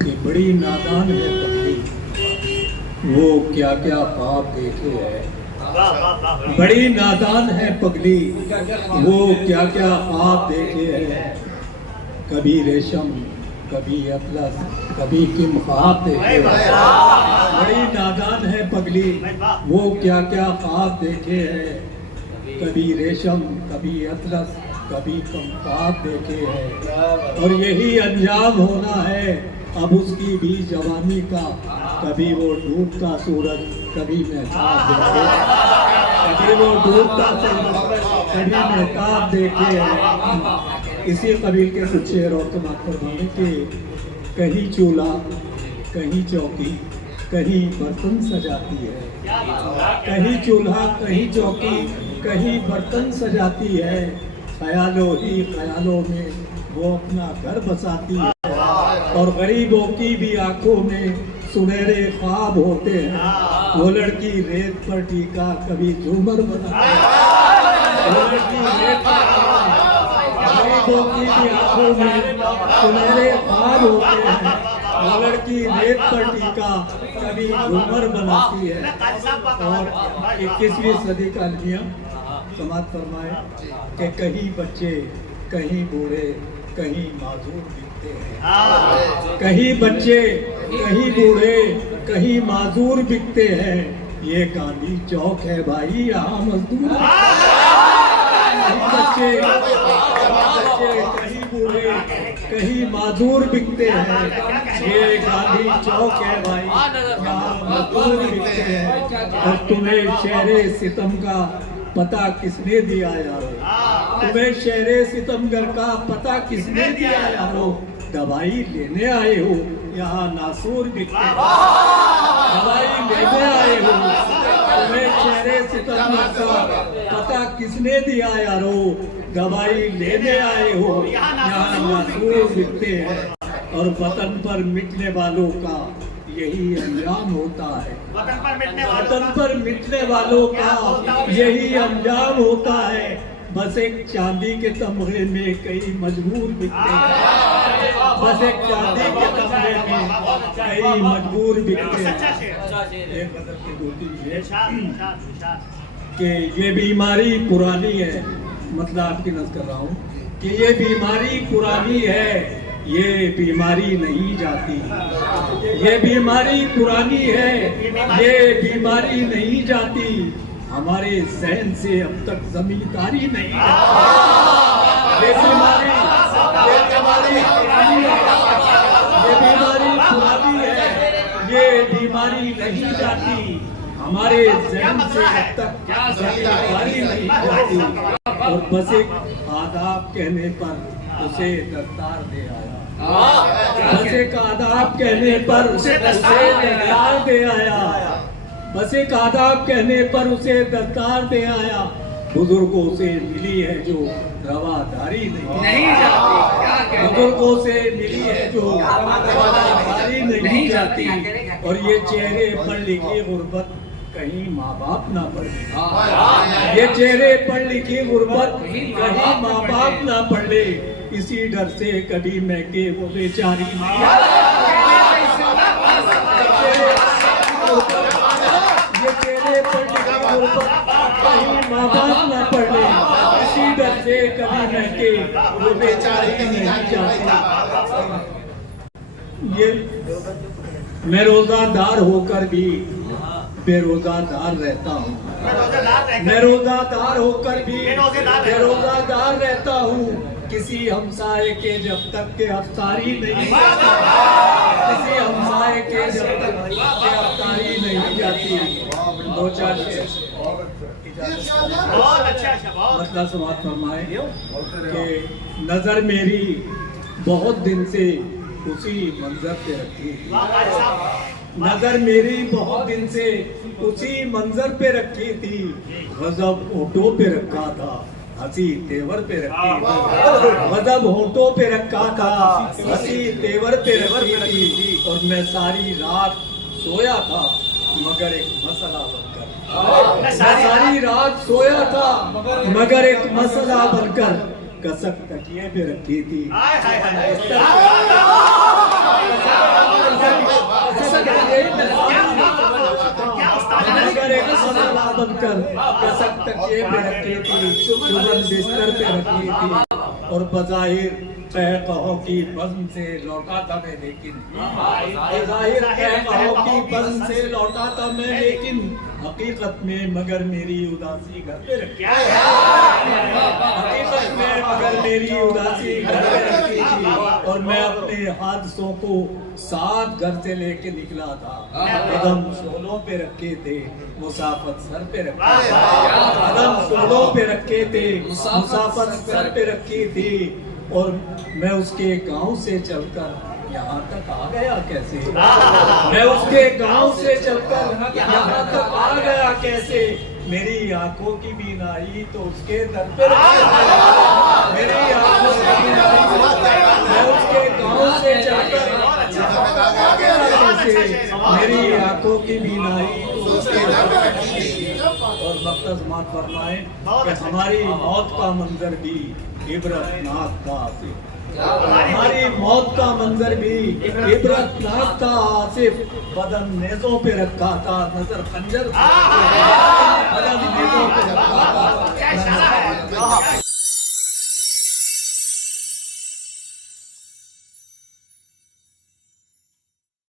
कि बड़ी नादान है पगली, वो क्या क्या ख्वाब देखे है। बड़ी नादान है पगली, वो क्या क्या ख्वाब देखे है। कभी रेशम, कभी अतलस, कभी किम ख्वाब देखे है। बड़ी नादान है पगली, वो क्या क्या ख्वाब देखे है। कभी रेशम, कभी अतलस, कभी कम ख्वाब देखे है। और यही अंजाम होना है अब उसकी भी जवानी का। कभी वो डूबता सूरज, कभी महताब देखे, कभी वो डूबता सूरज, कभी महताब देखे। इसी कबील के कुछ शेर और समाप्त फरमाने के कहीं चूल्हा, कहीं चौकी, कहीं बर्तन सजाती है। कहीं चूल्हा, कहीं चौकी, कहीं बर्तन सजाती है। ख्यालों ही ख्यालों में वो अपना घर बसाती है। और गरीबों की भी आंखों में सुनहरे ख्वाब होते हैं। वो लड़की रेत पर टीका कभी झूमर बनाती है। वो लड़की रेत पर गरीबों की भी आंखों में सुनहरे ख्वाब होते हैं। वो लड़की रेत पर टीका कभी झूमर बनाती है। और 21वीं सदी का अलमिया समाप्त फरमाए कि कहीं बच्चे, कहीं बूढ़े, कहीं माजूर बिकते हैं। कहीं बच्चे, कहीं बूढ़े, कहीं माजूर बिकते हैं। ये गांधी चौक है भाई, यहाँ मजदूर। कहीं बच्चे, कहीं बूढ़े, कहीं माजूर बिकते हैं। ये गांधी चौक है भाई, यहाँ मजदूर बिकते हैं। और तुम्हें शहरे सितम का पता किसने दिया यारो? तुम्हें शहरे सितमगर का पता किसने दिया यारो? दवाई लेने आए हो यहाँ नासूर बिकते हैं। दवाई लेने आए हो, तुम्हें शहरे सितमगर का पता किसने दिया यारो? दवाई लेने आए हो यहाँ नासूर बिकते हैं। और वतन पर मिटने वालों का यही अंजाम होता है। वतन पर मिटने वालों का यही अंजाम होता है। बस एक चांदी के तमगे में कई मजबूर बिकते हैं। बस एक चांदी के तमगे में कई मजबूर बिकते हैं। कि ये बीमारी पुरानी है, मतलब आपकी नज़र कर रहा हूँ कि ये बीमारी पुरानी है, ये बीमारी नहीं जाती। ये बीमारी पुरानी है, ये बीमारी नहीं जाती। हमारे सहन से अब तक जमींदारी नहीं जाती। ये बीमारी पुरानी है, ये बीमारी नहीं जाती। हमारे सहन से अब तक जमींदारी नहीं जाती। और बस एक आदाब कहने पर उसे दस्तार दे आया। बस एक आदाब कहने पर उसे दस्तार दे आया। बस एक आदाब कहने पर उसे दस्तार दे आया। बुजुर्गों से मिली है जो रवादारी नहीं जाती। बुजुर्गों से मिली है जो रवादारी नहीं जाती। और ये चेहरे पर लिखी गुर्बत कहीं माँ बाप ना पढ़े। ये चेहरे पर लिखी गुर्बत कहीं माँ बाप ना पढ़ ले। इसी डर से कभी मैं के वो बेचारी नहीं। ये चेहरे पर लिखी गुर्बत कहीं माँ बाप ना पढ़ ले। इसी डर से कभी मैं के वो बेचारी नहीं जाती। ये मैं रोजादार होकर भी बेरोजादार रहता हूँ। मैं रोजादार होकर भी बेरोजादार रहता हूँ। किसी हमसाए के जब तक के अफ्तारी नहीं, किसी हमसाए के जब तक के अफ्तारी नहीं जाती। दो चार मतलब समाप्त फरमाए कि नजर मेरी बहुत दिन से उसी मंजर पे रखी थी। नजर मेरी बहुत दिन से उसी मंजर पे रखी थी। गजब होठों पे रखा था, हंसी तेवर पे रखी थी। गजब होठों पे रखा था, हंसी तेवर पे रखी थी। और मैं सारी रात सोया था मगर एक मसला बनकर। मैं सारी रात सोया था मगर एक मसला बनकर कसक तकिए पे रखी थी। मगर एक मसाला बनकर कसक तकिए पे रखी थी, चुभन बिस्तर पे रखी थी, और बज़ाहिर कहो की बज़्म से लौटा था मैं, लेकिन बज़ाहिर कहो की बज़्म से लौटा था मैं, लेकिन हकीकत में मगर मेरी उदासी घर पे रखी, हकीकत में मगर मेरी उदासी घर पे रखी थी, और मैं अपने हादसों को साथ घर से लेके निकला था। कदम शोलों पे रखे थे, मुसाफत सर पे रखा था, कदम शोलों पे रखे थे, मुसाफत सर पे रखी थी, और मैं उसके गांव से चलकर यहाँ तक आ गया कैसे, मैं उसके गांव से चलकर यहाँ तक आ गया कैसे, मेरी आंखों की बीनाई तो उसके दर पे मेरी आंखों की बीनाई मैं उसके गांव से चलकर मेरी आंखों की बीनाई तो उसके दर पे, और मक़सद फरमाए कि हमारी मौत का मंजर भी इबरतनाक था, हमारी मौत का मंजर भी इबरतनाक था आसिफ, बदन नेज़ों पे रखा था, नजर खंजर बदन नेज़ों पे